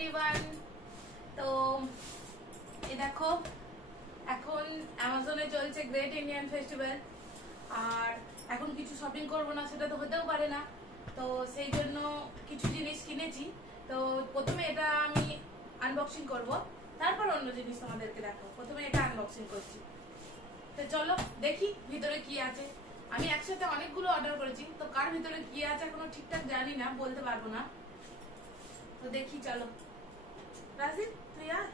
Everyone. তো এই দেখো, এখন অ্যামাজনে চলছে গ্রেট ইন্ডিয়ান ফেস্টিভ্যাল, আর এখন কিছু শপিং করবো না সেটা তো হতেও পারে না। তো সেই জন্য কিছু জিনিস কিনেছি। তো প্রথমে এটা আমি আনবক্সিং করব, তারপর অন্য জিনিস তোমাদেরকে দেখো। প্রথমে এটা আনবক্সিং করছি। তো চলো দেখি ভিতরে কি আছে। আমি একসাথে অনেকগুলো অর্ডার করেছি, তো কার ভিতরে কি আছে এখনো ঠিকঠাক জানি না, বলতে পারবো না। তো দেখি, চলো। রাজিব তুই আয়।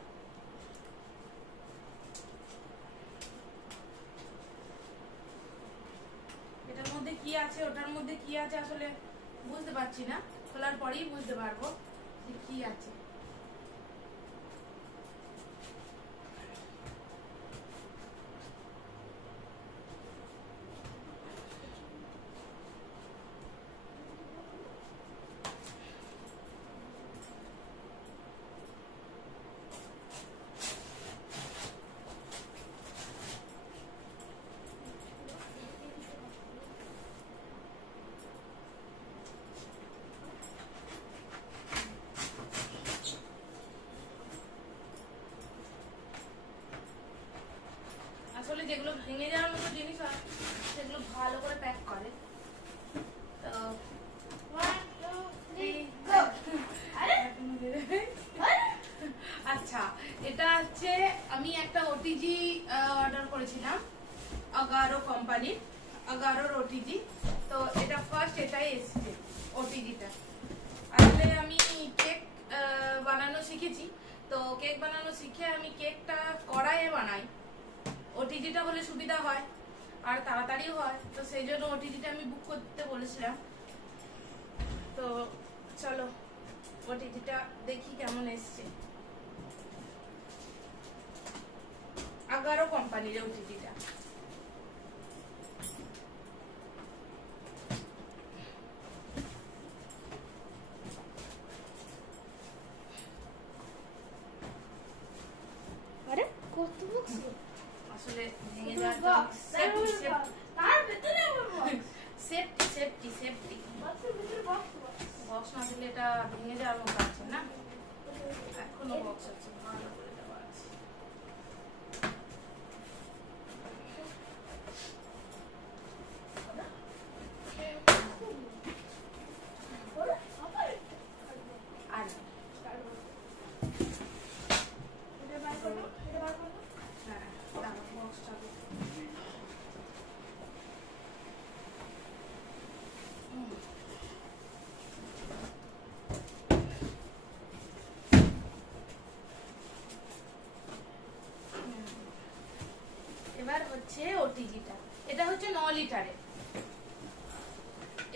এটার মধ্যে কি আছে ওটার মধ্যে কি আছে আসলে বুঝতে পারছি না, খোলার পরেই বুঝতে পারবো যে কি আছে। আসলে যেগুলো ভেঙে যাওয়ার মতো জিনিস হয় সেগুলো ভালো করে প্যাক করে। তো আচ্ছা, এটা হচ্ছে আমি একটা ওটিজি অর্ডার করেছিলাম আগারো কোম্পানির, আগারোর ওটিজি। তো এটা ফার্স্ট এটাই এসেছে ওটিজিটা। আসলে আমি কেক বানানো শিখেছি, তো কেক বানানো শিখে আমি কেকটা কড়াইয়ে বানাই। ওটিজিটা হলে সুবিধা হয় আর তাড়াতাড়িও হয়, তো সেই জন্য ওটিজিটা আমি বুক করতে বলেছিলাম। তো চলো ওটিজিটা দেখি কেমন এসছে। আগারো কোম্পানির ওটিজিটা। আরে কত বক্স আসলে ভেঙে যাওয়ার সেফটি বক্স না দিলে এটা ভেঙে যাওয়ার মতো আছে না, এখনো বক্স আছে, ভালো করে দেওয়া আছে। আর এবার হচ্ছে ওটিজিটা। এটা হচ্ছে 9 লিটারের,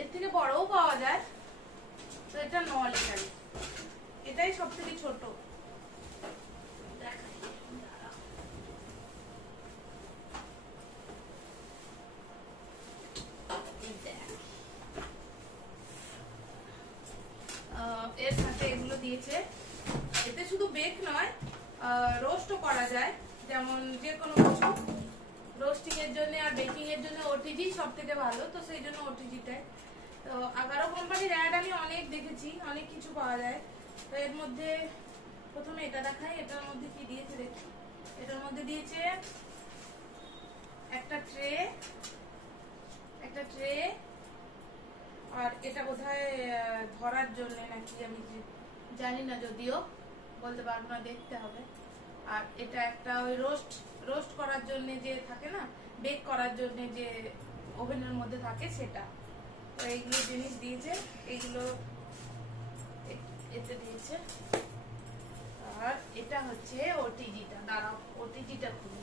এর থেকে বড়ও পাওয়া যায়। তো এটা 9 লিটারের, এটাই সব থেকে ছোট। এর সাথে এগুলো দিয়েছে। এতে শুধু বেক নয়, রোস্টও করা যায়, যেমন যে কোনো কিছু রোস্টিং এর জন্য আর বেকিং এর জন্য ওটিজি সব থেকে ভালো। তো সেই জন্য ওটিজিটাই। তো আগারো কোম্পানির অ্যাড আমি অনেক দেখেছি, অনেক কিছু পাওয়া যায়। তো এর মধ্যে প্রথমে এটা দেখাই, এটার মধ্যে কি দিয়েছে দেখি। এটার মধ্যে দিয়েছে একটা ট্রে, আর এটা বোধহয় ধরার জন্য নাকি, আমি জানি না, যদিও বলতে পারবো না, দেখতে হবে। আর এটা একটা ওই রোস্ট করার জন্য যে থাকে না, বেক করার জন্য যে ওভেনের মধ্যে থাকে সেটা। তো এইগুলো জিনিস দিয়েছে, এইগুলো এতে দিয়েছে। আর এটা হচ্ছে ওটিজিটা। দাঁড়াও, ওটিজিটা খুলি।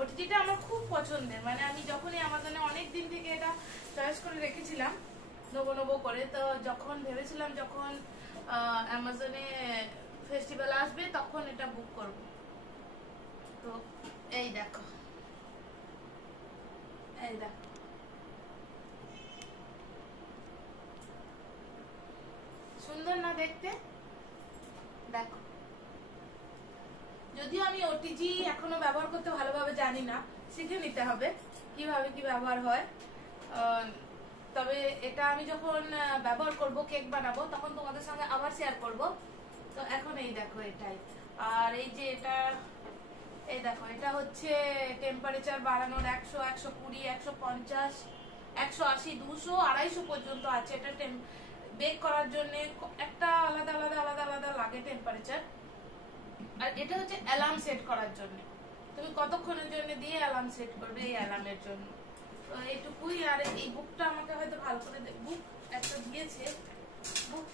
ওটিজিটা আমার খুব পছন্দের, মানে আমি যখনই আমাজনে অনেক দিন থেকে এটা চয়েস করে রেখেছিলাম নেবো করে। তো যখন ভেবেছিলাম যখন অ্যামাজনে ফেস্টিভ্যাল আসবে তখন এটা বুক করব। তো এই দেখো, সুন্দর না দেখতে? দেখো, যদিও আমি ওটিজি এখনো ব্যবহার করতে ভালোভাবে জানি না, শিখে নিতে হবে কিভাবে কি ব্যবহার হয়। তবে এটা আমি যখন ব্যবহার করব, কেক বানাবো, তখন তোমাদের সঙ্গে আবার শেয়ার করব। তো এখন এই দেখো এটাই। আর এই যে এটা, এই দেখো এটা হচ্ছে টেম্পারেচার বাড়ানোর 100, 120, 150, 180, 200, 250 পর্যন্ত আছে। এটা বেক করার জন্য একটা আলাদা আলাদা আলাদা আলাদা লাগে টেম্পারেচার। আর এটা হচ্ছে অ্যালার্ম সেট করার জন্য, তুমি কতক্ষণের জন্য দিয়ে অ্যালার্ম সেট করবে এই অ্যালার্মের জন্য। তো এইটুকুই। আর এই বুকটা আমাকে হয়তো ভালো করে বুক একটা দিয়েছে, বুক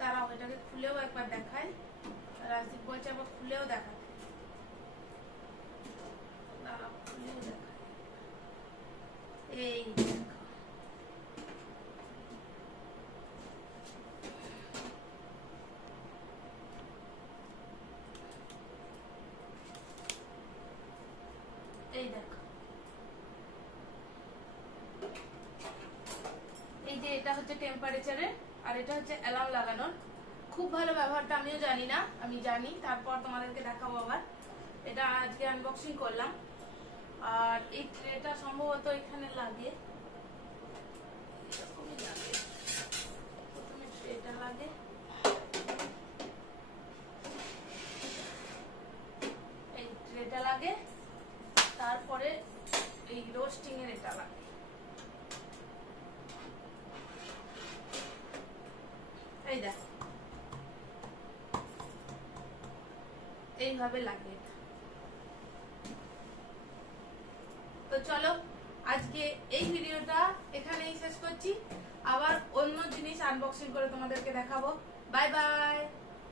দাঁড়াও এটাকে খুলেও একবার দেখাই। রাজদীপ বলছে আবার খুলেও দেখাতে, দাঁড়াও খুলেও দেখাই। এই দেখো, এই দেখো, এই যে এটা হচ্ছে টেম্পারেচারের আর এটা হচ্ছে অ্যালার্ম লাগানোর। খুব ভালো ব্যবহারটা, আমিও জানি না, আমি জানি, তারপর তোমাদেরকে দেখাবো আবার। এটা আজকে আনবক্সিং করলাম। আর এই ট্রেটা সম্ভবত এখানে লাগে, এরকমই লাগে। প্রথমে ট্রেটা লাগে, এই ট্রেটা লাগে, তারপরে এই রোস্টিং এর এটা লাগে। এই দেখো এইভাবে লাগে। তো চলো আজকে এই ভিডিওটা এখানেই শেষ করছি, আবার অন্য জিনিস আনবক্সিং করে তোমাদেরকে দেখাবো। Bye bye.